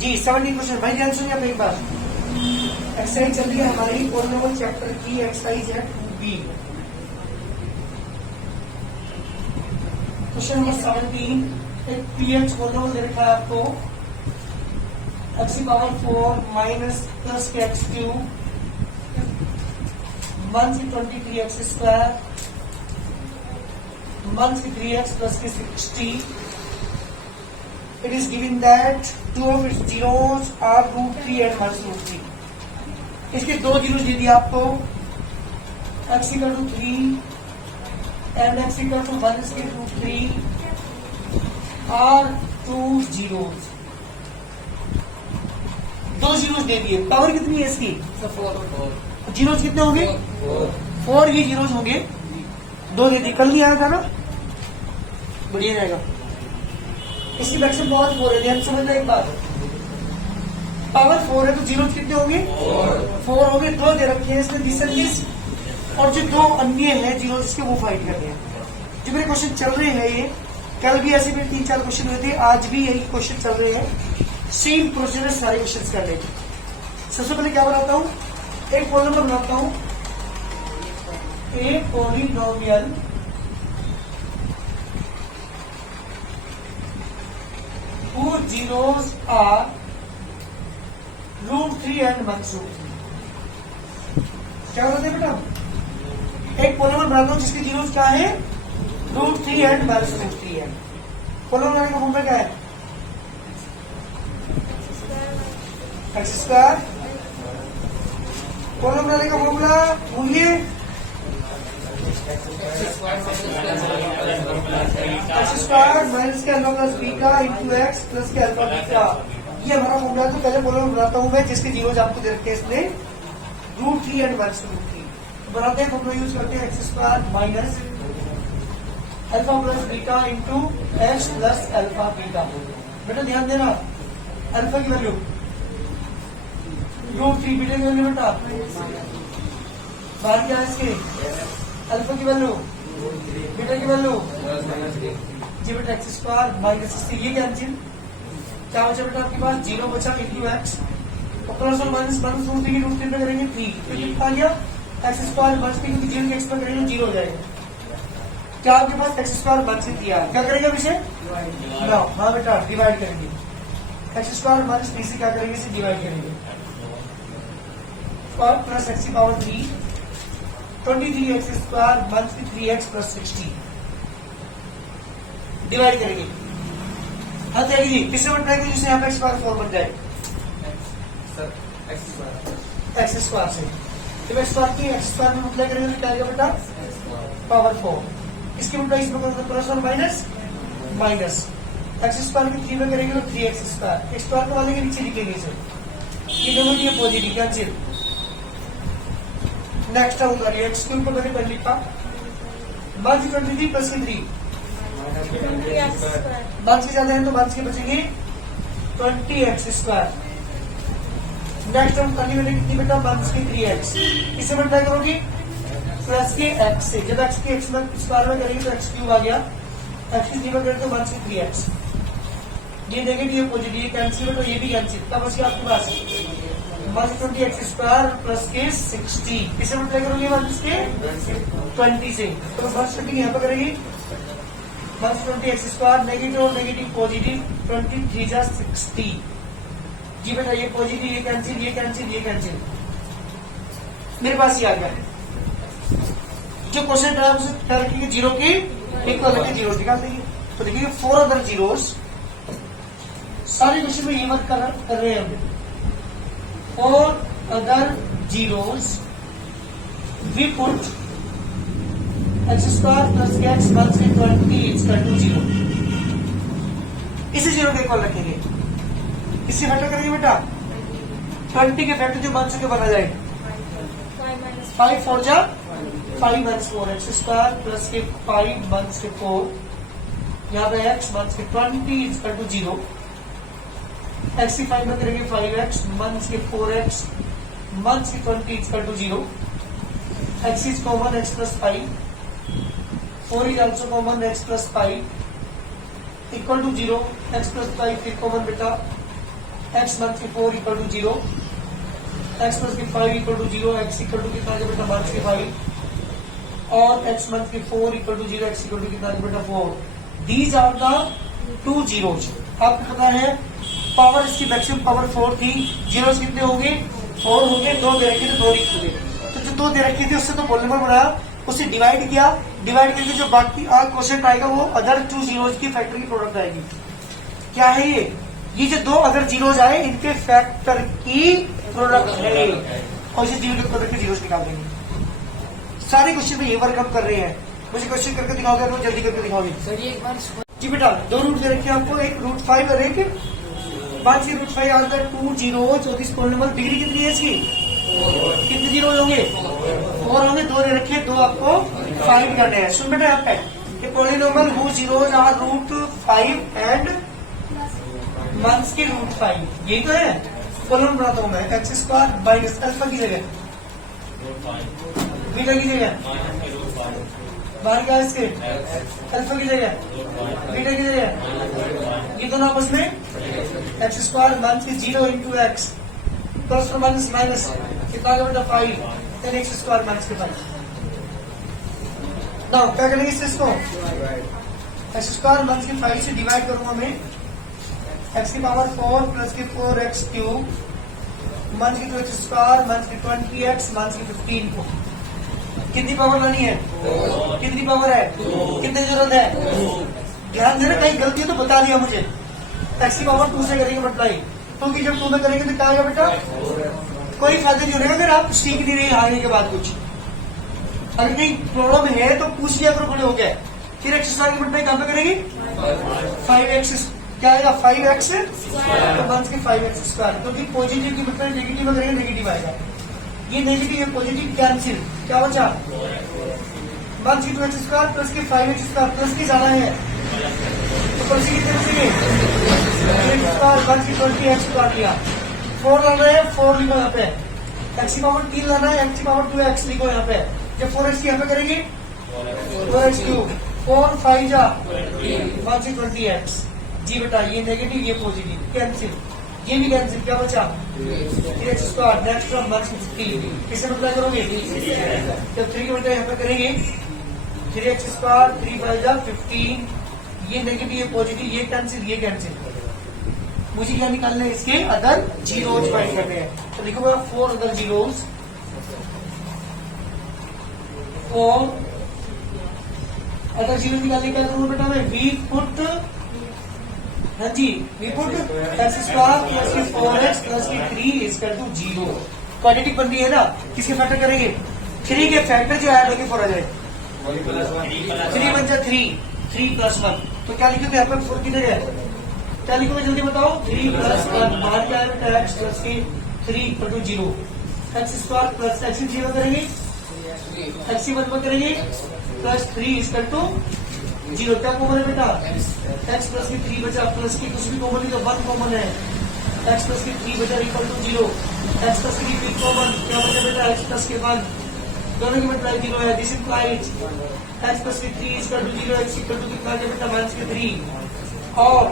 जी 17 question भाई ध्यान सुनिए आप एक बार। एक्सरसाइज चल रही है हमारी पॉलिनोमियल चैप्टर की, एक्सरसाइज है 2B। क्वेश्चन नंबर 17, एक पीएच पॉलिनोमियल दे रखा है आपको x की पावर 4 माइनस प्लस के एक्स क्यूब 1 की 23x स्क्वायर 1 की 3x प्लस की 60। It is given that two of its zeros are √3 and minus √3. इसके दो जीरो दे दिया आपको, x equal to 3 and x equal to 1 is equal to 3 are two zeros. दो zeros दे दिए। Power कितनी है इसकी? 4। जीरोस कितने होंगे? 4 ये जीरोस होंगे। दो दे दिए, कल नहीं आया था ना, बढ़िया रहेगा। इसकी फ्रैक्शन पावर 4 है, ध्यान समझना एक बात। पावर 4 है तो जीरोस कितने होंगे? 4 होंगे। दो दे रखे हैं इसमें 20 और जो दो अन्य है जीरोस इसके वो फाइंड करने हैं। जो मेरे क्वेश्चन चल रहे हैं ये, कल भी ऐसे मेरे 3-4 क्वेश्चन हुए थे, आज भी यही क्वेश्चन चल रहे हैं। सेम प्रोसीजर सारे क्वेश्चन कर लेते। सबसे पहले क्या बनाता हूँ, एक पॉलिनोमियल बनाता हूँ, एक polynomial whose zeros are √3 and minus √3। क्या बोलते हैं बेटा? एक पॉलिनोमियल बनाता हूँ जिसके जीरोस क्या है? √3 and minus √3 है। पॉलिनोमियल का फॉर्मूला क्या है? X square. पॉलिनोमियल का फॉर्मूला भूलिए, एक्स स्क्वायर माइनस के alpha plus beta into x plus के अल्फा बीटा। ये हमारा फॉर्मूला है। तो पहले पॉलिनोमियल बनाता हूं मैं जिसके जीरोस आपको दे रखे हैं इसमें √3 एंड माइनस √3। तो बनाते हैं, फॉर्मूला यूज करते हैं x square minus alpha plus beta into x plus alpha beta. बेटा ध्यान देना, अल्फा की वैल्यू √3, बीटा की वैल्यू बेटा बाहर क्या है इसके? अल्फा की वैल्यू, बीटा की वैल्यू जी बेटा एक्स स्क्वायर माइनस इससे ये कैंसिल। क्या बचा बेटा आपके पास? 0 बचा इंटू एक्स और प्लस और माइनस √3 की √3 पे करेंगे 3, तो कितना आ गया? एक्स स्क्वायर माइनस 3 क्योंकि 0 के एक्स पे करेंगे 0 हो जाएगा। क्या आपके पास एक्स स्क्वायर माइनस 3 आ? क्या करेंगे इसे? हाँ बेटा डिवाइड करेंगे। एक्स स्क्वायर माइनस 3 से क्या करेंगे? इसे डिवाइड करेंगे और प्लस एक्स की power 3 23x square minus 3x plus 60 divide करेंगे। हाँ जी, किससे मल्टीप्लाई करेंगे जिससे यहाँ पे एक्स पावर 4 बन जाए? एक्स स्क्वायर से। जब एक्स स्क्वायर की एक्स स्क्वायर में मल्टीप्लाई करेंगे तो क्या आएगा बेटा? पावर 4। इसके मल्टीप्लाई इसमें करेंगे प्लस और माइनस माइनस एक्स स्क्वायर की 3 में करेंगे तो 3x स्क्वायर। एक्स स्क्वायर को वाले के नीचे लिखेंगे इसे, ये दोनों ये पॉजिटिव कैंसिल। नेक्स्ट होगा एक्स क्यूब को मैंने पहले लिखा 123 प्लस की 3 1 से ज्यादा है तो 1 के बचेंगे 20x स्क्वायर। नेक्स्ट हम करने वाले कितनी बेटा? 1 की 3x। इसे मल्टीप्लाई करोगी प्लस के x से। जब x के x में स्क्वायर में करेंगे तो x क्यूब आ गया, x की 3 में करेंगे तो 1 की 3x। ये नेगेटिव ये पॉजिटिव, ये कैंसिल तो ये भी कैंसिल। तब बस आपके पास 120x स्क्वायर प्लस के 60। इसे मल्टीप्लाई करोगे 1 के 20 से तो 120 यहाँ पर करेगी 120x स्क्वायर नेगेटिव और नेगेटिव पॉजिटिव 23 जा 60। जी बेटा ये पॉजिटिव ये कैंसिल ये कैंसिल ये कैंसिल मेरे पास ही आ गया। जो क्वेश्चन रखेंगे जीरो के इक्वल रखे जीरो निकाल देंगे। तो देखिए 4 अदर जीरोस, सारे क्वेश्चन में ये वर्क कर रहे हैं हम। 4 other zeros we put x square plus x plus 20 is equal to 0। इसी जीरो के इक्वल रखेंगे, इससे फैक्टर करेंगे बेटा 20 के फैक्टर जो बन सके बना जाए 5 4 जा 5 minus 4 x स्क्वायर प्लस के 5 minus के 4 यहाँ पे x minus के 20 is equal to 0। एक्स की 5 में करेंगे 5x माइनस के 4x माइनस की 20 equal to 0। X is common x plus 5, 4 is also common x plus 5 equal to 0। X plus 5 फिर कॉमन बेटा एक्स माइनस की 4 इक्वल टू 0, एक्स प्लस की 5 equal to 0, x equal to कितना आ गया बेटा माइनस की 5 और एक्स माइनस की 4 equal to 0, x equal to कितना आ गया बेटा 4। These are the two zeros. आपको पता है पावर इसकी मैक्सिमम पावर 4 थी, जीरोज कितने होंगे 4 होंगे, 2 दे रखे थे 2 लिख होंगे, तो जो 2 दे रखे थे उससे तो होल नंबर बनाया, उसे डिवाइड किया, डिवाइड करके जो बाकी क्वेश्चन आएगा वो अदर टू जीरोज की फैक्टर की प्रोडक्ट आएगी। क्या है ये जो 2 अदर जीरोज आए इनके फैक्टर की प्रोडक्ट है और इसे जीरो के प्रोडक्ट के जीरोज निकाल देंगे। सारे क्वेश्चन में ये वर्क हम कर रहे हैं। मुझे क्वेश्चन करके दिखाओगे तो जल्दी करके दिखाओगे सर ये एक बार जी बेटा। 2 रूट दे रखे आपको, एक रूट 5 और एक 5 की रूट 5 आज तक 2 जीरोज और इस पॉलिनोमियल डिग्री कितनी है इसकी, कितने जीरो होंगे 4 होंगे, 2 दे रखे, 2 आपको फाइंड करने हैं। सुन बेटा यहाँ पे ये polynomial whose zeros are root 5 and minus की रूट 5, यही तो है। कॉलम बनाता हूं मैं, एक्स स्क्वायर माइनस अल्फा की जगह बीटा की जगह बाहर क्या है इसके अल्फा की जगह बीटा की जगह, ये दोनों आपस में एक्स स्क्वायर माइनस की 0 इंटू एक्स प्लस और माइनस माइनस कितना आ बेटा 5 देन एक्स स्क्वायर माइनस के 5। नाउ क्या करेंगे इसको एक्स स्क्वायर माइनस की 5 से डिवाइड करूंगा मैं, एक्स की पावर 4 प्लस की 4x क्यूब माइनस की 2x स्क्वायर माइनस की 20x माइनस की 15 को कितनी पावर लानी है, कितनी पावर है, कितनी जरूरत है, ध्यान देना कहीं गलती है तो बता दिया मुझे। एक्स की पावर 2 से करेंगे मल्टीप्लाई, क्योंकि जब 2 में करेंगे तो क्या आएगा बेटा, कोई फायदा नहीं होगा अगर आप सीख नहीं रहे आगे के बाद कुछ। अगर कहीं प्रॉब्लम है तो पूछ लिया करो बड़े हो गया। फिर एक्स स्क्वायर की मल्टीप्लाई कहां पे करेंगे 5x, क्या आएगा 5x तो माइनस की 5x स्क्वायर, क्योंकि पॉजिटिव की मल्टीप्लाई नेगेटिव में करेंगे नेगेटिव आएगा, ये नेगेटिव ये पॉजिटिव कैंसिल, क्या बचा माइनस की 2x स्क्वायर प्लस की 5x स्क्वायर, प्लस की जाना है तो प्लस की कितने बचेंगे स्क्वायर माइनस की 20x स्क्वायर लिया, 4 लाना है 4 लिखो यहाँ पे, एक्स की पावर 3 लाना है एक्स की पावर 2x लिखो यहाँ पे, जब 4x यहाँ पे करेंगे 4x क्यूब 4 5 जा माइनस की 20x। जी बेटा ये नेगेटिव ये पॉजिटिव कैंसिल, ये भी कैंसिल, क्या बचा 3x square next from minus 15 किससे मल्टीप्लाई करोगे जब 3 की मल्टीप्लाई यहाँ पे करेंगे 3x स्क्वायर 3 5 जा 15, ये नेगेटिव ये पॉजिटिव ये कैंसिल, मुझे क्या निकालना है इसके अदर जीरोज फाइंड करने हैं। तो देखो 4 अदर जीरोज, 4 अदर जीरो निकालने क्या करूंगा बेटा मैं, वी पुट हाँ जी we put x square plus की 4x प्लस की 3 इक्वल टू 0। क्वाड्रेटिक बन रही है ना, किसके फैक्टर करेंगे 3 के फैक्टर जो ऐड होके 4 आ जाए 3 बन जाए 3 प्लस 1, तो क्या लिखोगे यहाँ पर 4 की जगह क्या लिखोगे जल्दी बताओ 3 प्लस 1, बाहर क्या है एक्स प्लस की 3 equal to 0, x square plus x की 0 करेंगे एक्स की 1 करेंगे प्लस 3 इक्वल टू 0, क्या कॉमन है बेटा एक्स प्लस की 3 बचा प्लस की कुछ भी कॉमन नहीं तो 1 कॉमन है, एक्स प्लस की 3 बचा इक्वल टू 0, एक्स प्लस की 3 कॉमन क्या बचा बेटा एक्स प्लस के 1 दोनों की मल्टीप्लाई 0 है, दिस इम्प्लाइज एक्स प्लस की 3 equal to 0 x equal to कितना आ गया बेटा माइनस के 3 और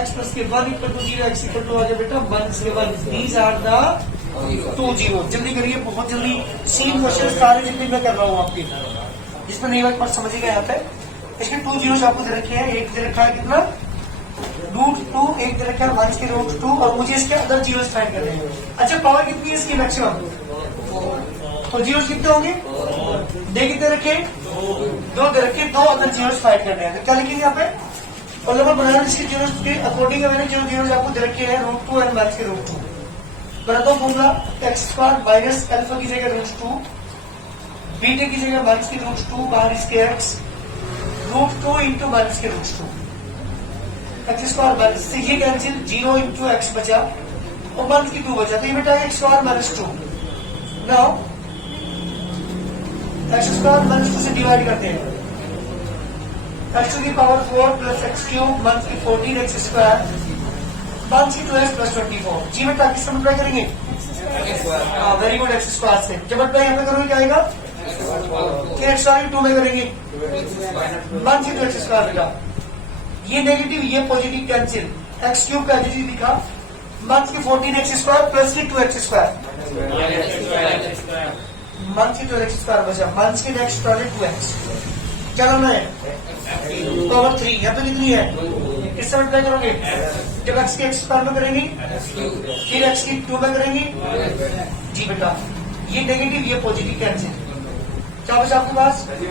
एक्स प्लस के 1 equal to 0 x equal to आ गया बेटा माइनस के 1। These are the 2 zero. जल्दी करिए बहुत जल्दी, 3 क्वेश्चन सारे जितने मैं कर रहा हूँ आपके, जिसमें नहीं बात समझिएगा यहाँ पे। इसके 2 जीरो आपको दे रखे हैं, एक दे रखा है कितना √2, एक दे रखा है माइनस के √2 और मुझे इसके अदर जीरो फाइंड करने हैं। अच्छा पावर कितनी है इसकी मैक्सिमम, तो जीरो कितने होंगे दे कितने रखे 2 दे रखे, 2 अदर जीरो फाइंड करने हैं। तो क्या लिखेंगे यहाँ पे और नंबर बनाना इसके जीरो के अकॉर्डिंग मैंने जो जीरो आपको दे रखे हैं √2 एंड माइनस के √2 बनाता हूँ formula, x square minus alpha की जगह √2, बीटा की जगह माइनस के √2, बाहर इसके एक्स √2 इंटू माइनस के √2, एक्स स्क्वायर माइनस से ये कैंसिल 0 इंटू एक्स बचा और माइनस की 2 बचा, तो ये बेटा x square minus 2। Now x square minus 2 से डिवाइड करते हैं, एक्स की power 4 plus x cube minus की 14 एक्स स्क्वायर माइनस की 2x प्लस 24। जी बेटा किससे मल्टीप्लाई करेंगे वेरी गुड एक्स स्क्वायर से, जब मल्टीप्लाई यहाँ पे करोगे क्या आएगा फिर एक्स स्क्वायर 2 में करेंगे माइनस की 2x स्क्वायर बेटा, ये नेगेटिव ये पॉजिटिव कैंसिल, एक्स क्यूब का एज लिखा मंथ की 14x² प्लस की 2x², मंथ की 2x² बचा, मंथ की नेक्स्ट टर्म है 2x। क्या करना है? पावर 3, यहाँ पे कितनी है? किससे मल्टीप्लाई करोगे? जब x की x² में करेंगी फिर x की 2 में करेंगी जी बेटा, ये नेगेटिव ये पॉजिटिव कैंसिल। क्या बचा आपके पास? ये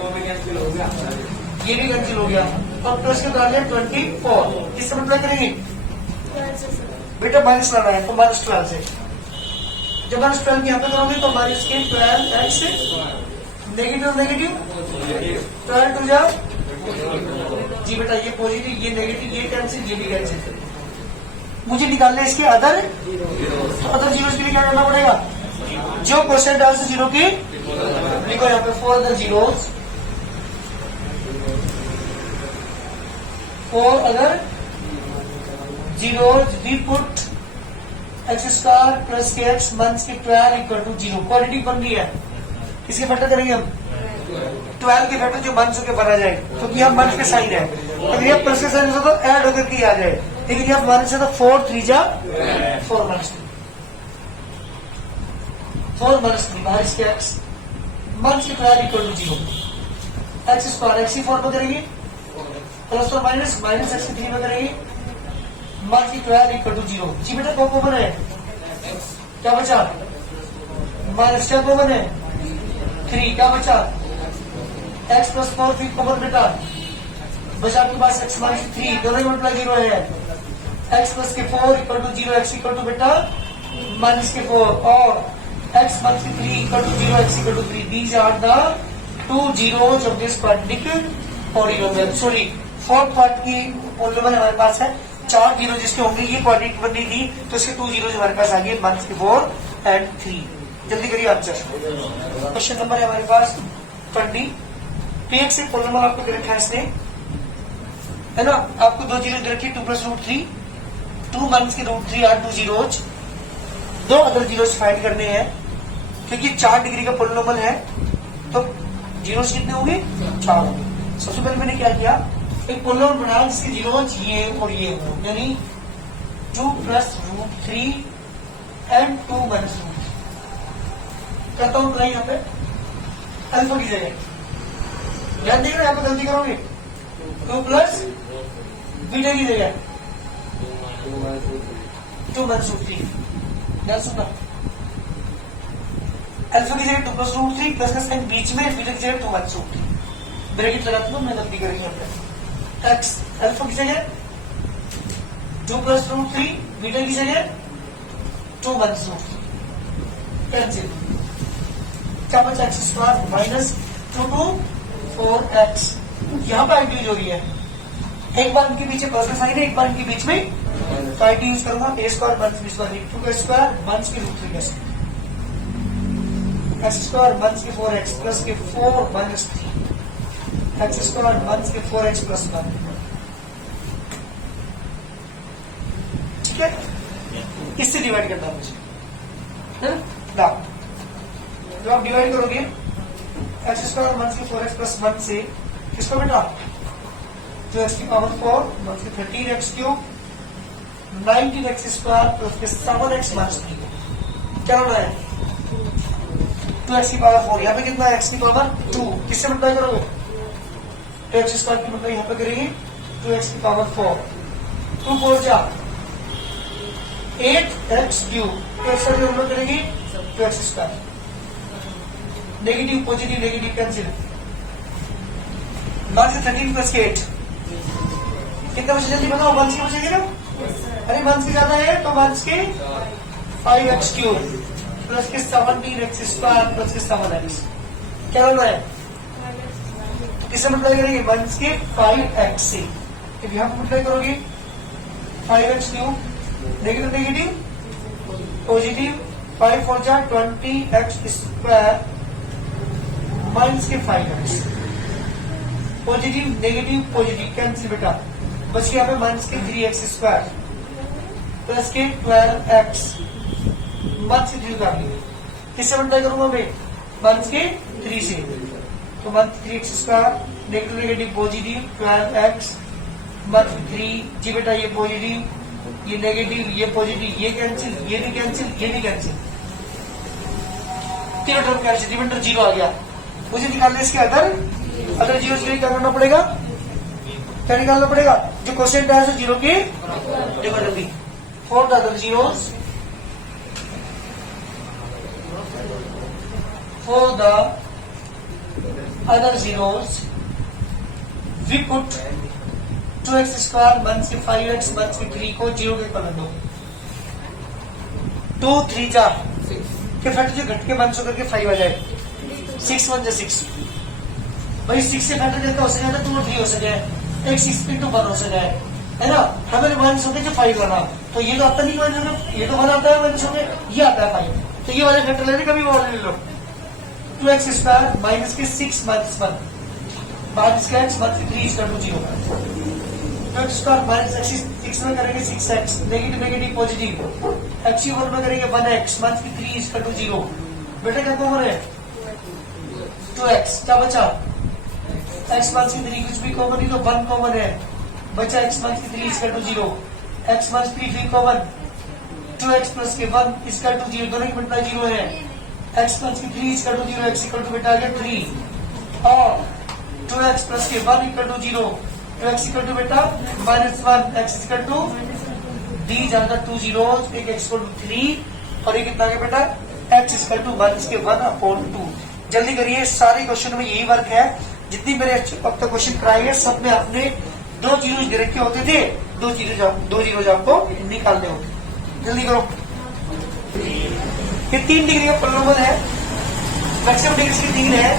भी कैंसिल हो गया। और प्लस के डाल 24, किससे मल्टीप्लाई करेंगे बेटा? माइनस लाना है तो -12 से। जब -12 यहाँ पे करोगे तो माइनस के 12x नेगेटिव नेगेटिव 12 टू जा जी बेटा, ये पॉजिटिव ये नेगेटिव ये कैंसिल ये भी कैंसिल। मुझे निकालना है इसके अदर, तो अदर जीरोस के लिए क्या करना पड़ेगा? जो क्वेश्चन डाल से जीरो की लिखो यहाँ पे 4 other zeros, 4 other zeros we put x² plus के x मंथ के 12 इक्वल टू 0। क्वालिटी बन रही है, किसके फैक्टर करेंगे हम? 12 के फैक्टर जो मंथ के बना जाए, क्योंकि यहाँ मंथ के साइन है। अगर यह प्लस के साइन हो तो ऐड होकर के आ जाए, लेकिन यहाँ माइनस है तो 4 3 जा 4 -3 4 -3 बाहर इसके x मंथ के 12 इक्वल टू 0। x² x 4 में करेंगे प्लस और माइनस माइनस x 3 में करेंगे मंथ की 12 इक्वल टू 0। जी बेटा दो कॉमन है, क्या बचा? माइनस क्या कॉमन है? 3, क्या बचा? x प्लस 4 3 कॉमन बेटा, बचा आपके पास x माइनस 3, दोनों ही मल्टीप्लाई 0 है। x प्लस के 4 equal to 0, x equal to बेटा माइनस के 4 और x माइनस के 3 equal to 0, x equal to 3। These are the 2 zeros of this quadratic polynomial। Sorry, fourth part की पॉलिनोमियल हमारे पास है, 4 जीरो जिसके होंगे, ये क्वाड्रेटिक बन रही थी तो इसके 2 जीरो हमारे पास आ गए, मंथ के 4 एंड 3। जल्दी करिए आंसर। क्वेश्चन नंबर है हमारे पास 20। px एक पॉलिनोमियल आपको दे रखा है इसने, है ना? आपको 2 जीरो दे रखी, 2 प्लस √3, 2 मंथ के √3 are 2 zeros, 2 other zeros find करने हैं। क्योंकि 4 डिग्री का पॉलिनोमियल है तो जीरोज कितने होंगे? 4 होंगे। सबसे पहले मैंने क्या किया, एक पॉलिनोमियल बनाया जिसके जीरोज ये और ये हो, यानी 2 प्लस √3 एंड 2 माइनस √3 करता हूं। यहाँ पे अल्फा की जगह ध्यान देगा, यहाँ पे गलती करोगे 2 प्लस बीटा की जगह 2 माइनस √3। ध्यान सुनना, अल्फा की जगह 2 प्लस √3 प्लस का साइन बीच में, बीटा की जगह 2 माइनस √3 ब्रैकेट लगाता हूं, मैं गलती करेंगे यहाँ पे। x अल्फा की जगह 2 प्लस √3, बीटा की जगह 2 माइनस √3 कैंसिल। क्या बचा? x² minus 2 to 4x। यहाँ पर इंक्रीज हो रही है, एक बार इनके पीछे प्लस का साइन है, एक बार इनके बीच में फाइट यूज करूंगा। a² minus b² 2x² minus के √3 कैसे, x² माइनस के 4x प्लस के 4 माइनस 3, x² माइनस के 4x प्लस 1। ठीक है, इससे डिवाइड करना मुझे ना, जब आप डिवाइड करोगे x² माइनस के 4x प्लस 1 से किसको बेटा, जो x की पावर 4 माइनस के 13x³ 19x² प्लस के 7x माइनस 3। क्या होना है? 2x की पावर 4, यहाँ पे कितना है? x की पावर 2, किससे मल्टीप्लाई करोगे? तो x² की मल्टीप्लाई यहाँ पे करेंगे 2x की पावर 4, 2 4 जा 8x³ तो x का हम लोग करेंगे 2x²। Negative positive negative cancel, मान से 13 प्लस के 8 कितना बचे? जल्दी बताओ, 1 के बचेंगे ना? अरे 1 से ज्यादा है तो 1 के 5x³ प्लस के 17x² प्लस के 7x। क्या होना है? तो किससे मल्टीप्लाई करेंगे? 1 के 5x से, तो यहां पर मल्टीप्लाई करोगे 5x³ नेगेटिव नेगेटिव पॉजिटिव, 5 4 जा 20x² माइनस के 5x। Positive negative positive cancel बेटा, बच के यहाँ पे माइनस के 3x² प्लस के 12x माइनस के 3 कर ली। किससे मल्टीप्लाई करूंगा मैं? माइनस के 3 से, तो minus 3x² negative negative positive 12x minus 3 जी बेटा, ये पॉजिटिव ये नेगेटिव, ये पॉजिटिव, ये कैंसिल, ये भी कैंसिल, ये भी कैंसिल, तीनों टर्म कैंसिल, रिमाइंडर 0 आ गया। मुझे निकालने इसके अदर जीरो के लिए क्या करना पड़ेगा, क्या निकालना पड़ेगा, जो क्वेश्चन है 0 के remainder for the other zeros, for the other zeros we put 2x square minus 5x minus 3 को 0 के इक्वल दो, 2 3 4 के फैक्टर जो घट के माइनस होकर के 5 आ जाए, 6 1 जा 6 भाई, 6 से फैक्टर जितना हो सके 2 और 3 हो सके, एक 6 into 1 हो सके, है ना। हमें माइनस होकर जो 5 करना, तो ये तो आता नहीं माइनस होकर, ये तो 1 आता है माइनस होकर, ये आता है 5, तो ये वाले फैक्टर लेने कभी वो ले लो, 2x स्क्वायर माइनस के 6 माइनस 1 माइनस का x minus 3 equal to 0, 2x square minus 6 में करेंगे 6x, negative negative positive, x ऊपर में करेंगे 1x माइनस 3 इक्वल टू 0। बेटा क्या कॉमन है 2x, क्या बचा x माइनस 3, कुछ भी कॉमन नहीं तो 1 कॉमन है, बचा x minus 3 equal to 0, x minus 3 फिर कॉमन, 2x प्लस के 1 इक्वल टू 0, दोनों की मल्टीप्लाई 0 है, x प्लस की 3 equal to 0, x equal to बेटा आ गया 3, और 2x प्लस के 1 equal to 0, 2x equal to बेटा माइनस 1, x इक्वल टू दी जाता 2 zeros, एक x इक्वल टू 3 और एक कितना गया बेटा x इक्वल टू माइनस के 1/2। जल्दी करिए, सारे क्वेश्चन में यही वर्क है, जितनी मेरे अब तक क्वेश्चन कराए हैं सब में आपने 2 जीरोज दे रखे होते थे, 2 जीरोज आपको निकालने होते। जल्दी करो, ये 3 डिग्री का पोलिनोमियल है, मैक्सिमम डिग्री की 3 है,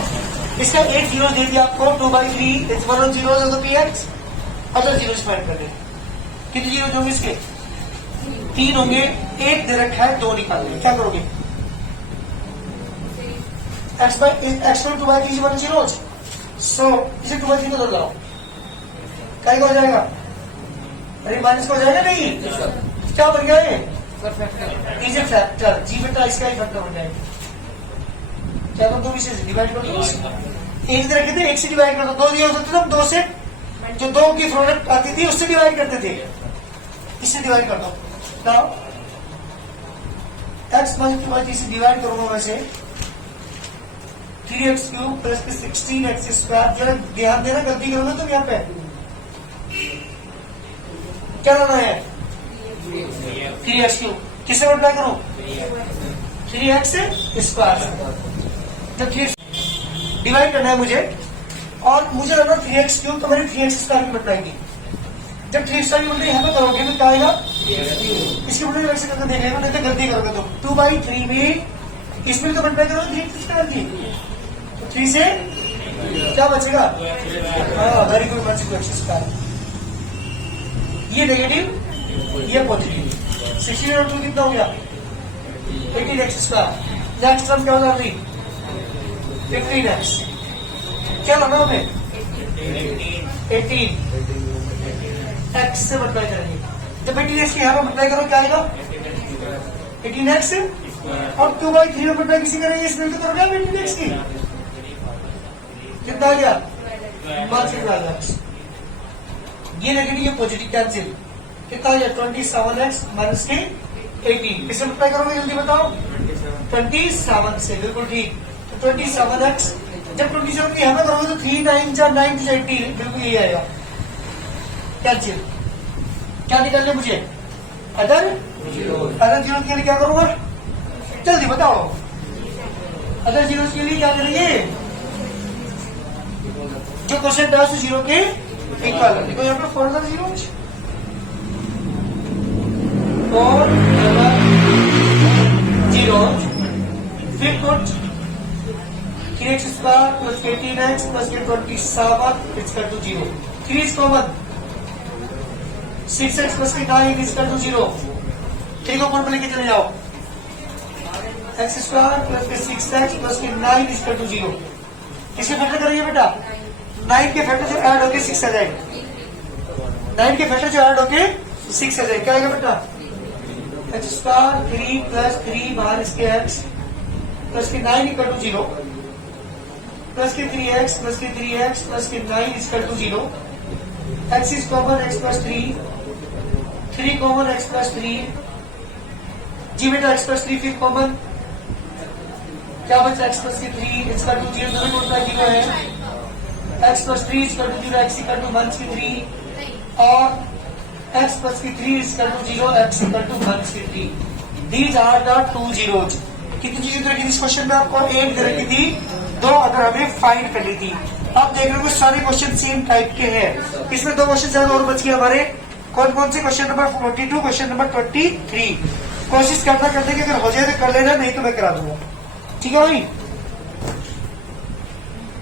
इसका 8 जीरो दे दिया आपको, 2/3 it's 1 0 of the px, other zero find कर लेंगे, कितने जीरो होंगे इसके 3 होंगे, 1 दे रखा है 2 निकालने, क्या करोगे x by 2/3 is 1 0, सो इसे 2/3 को लगाओ, क्या हो जाएगा, अरे माइनस को हो जाएगा नहीं, क्या बन गया ये इज ए फैक्टर, जी बेटा इसका ही फैक्टर बन जाएगा, क्या कर दो इसे डिवाइड कर दो, एक रखे थे 1 से डिवाइड कर दो, 2 दिए होते थे, 2 से जो 2 की प्रोडक्ट आती थी उससे डिवाइड करते थे, इससे डिवाइड कर दो, नाउ x माइनस 2/3 से डिवाइड करूंगा वैसे 3x cube plus 16x square, जरा ध्यान देना गलती करोगे तुम यहाँ पे, क्या करना है 3x क्यूब, किससे मल्टीप्लाई करो 3x स्क्वायर, जब 3 डिवाइड करना है मुझे, और मुझे लगा 3x क्यूब तो मेरी 3x स्क्वायर की मल्टीप्लाई की, जब 3 स्क्वायर की मल्टीप्लाई यहाँ पे करोगे तो क्या आएगा, इसकी मल्टीप्लाई वैसे करके देख लेगा, नहीं तो गलती करोगे तुम, 2/3 में इसमें तो मल्टीप्लाई करोगे 3 स्क्वायर की, तो 3 से क्या बचेगा, वेरी गुड, बच x स्क्वायर, ये नेगेटिव ये पॉजिटिव, 16 और 2 कितना हो गया 18x स्क्वायर, नेक्स्ट टर्म क्या होगा अभी 15x, क्या लाना हमें 18 x से मल्टीप्लाई करेंगे, जब 18x की यहाँ पर मल्टीप्लाई करो क्या आएगा 18x, और 2/3 में मल्टीप्लाई किसी करेंगे, इसमें तो करोगे 18x की, कितना आ गया 5x, ये नेगेटिव ये पॉजिटिव कैंसिल, कितना आ गया 27x माइनस के 18, किससे मल्टीप्लाई करोगे जल्दी बताओ 27 से, बिल्कुल ठीक, तो 27x, जब 27 की यहाँ पे करोगे तो 3 9 4 9 18, बिल्कुल यही आएगा कैंसिल, क्या निकालने मुझे अदर जीरो के लिए क्या करूंगा, जल्दी बताओ अदर जीरो के लिए क्या करेंगे, जो क्वेश्चन था उस जीरो के इक्वल, देखो यहाँ पे for other zero, for other zero फिर put 3x square plus 18x plus 27 equal to 0, 3 is common, 6x plus 9 equal to 0, 3 को ऊपर लेके चले जाओ, x square plus 6x plus 9 equal to 0, इसके फैक्टर करेंगे बेटा, 9 के फैक्टर जो ऐड होके 6 आ जाएगा, 9 के फैक्टर जो ऐड होके 6 आ जाएगा, क्या आएगा बेटा x स्क्वायर 3 प्लस 3 बाहर इसके x प्लस के 9 इक्वल टू 0, प्लस के 3x प्लस के 3x प्लस के 9 equal to 0, x is common, x plus 3 3 common x plus 3 जी बेटा x प्लस 3 फिर कॉमन क्या बचा x प्लस 3 इसका 2 0 दोनों में उतना 0 है x प्लस 3 इसका 2 0 x इक्वल टू 1 की 3 और x प्लस की 3 इसका 2 0 x इक्वल टू 1 की 3 दीज आर द 2 zeros कितनी चीजें दे रखी थी इस क्वेश्चन में आपको एक दे रखी थी दो अगर हमें फाइंड करनी थी अब देख रहे हो सारे क्वेश्चन सेम टाइप के हैं इसमें दो क्वेश्चन ज्यादा और बच गए हमारे कौन कौन से क्वेश्चन नंबर 42 क्वेश्चन नंबर 23 कोशिश करना करते कि अगर हो जाए तो कर लेना नहीं तो मैं करा दूंगा ठीक है भाई।